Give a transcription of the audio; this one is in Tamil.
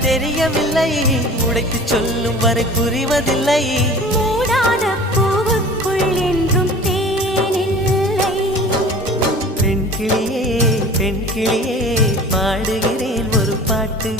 தெரியவில்லை, உடைத்து சொல்லும் வரை புரிவதில்லை. மூடாத பூவுக்குள் என்றும் தேனில்லை. பெண் கிளியே பெண் கிளியே பாடுகிறேன் ஒரு பாட்டு.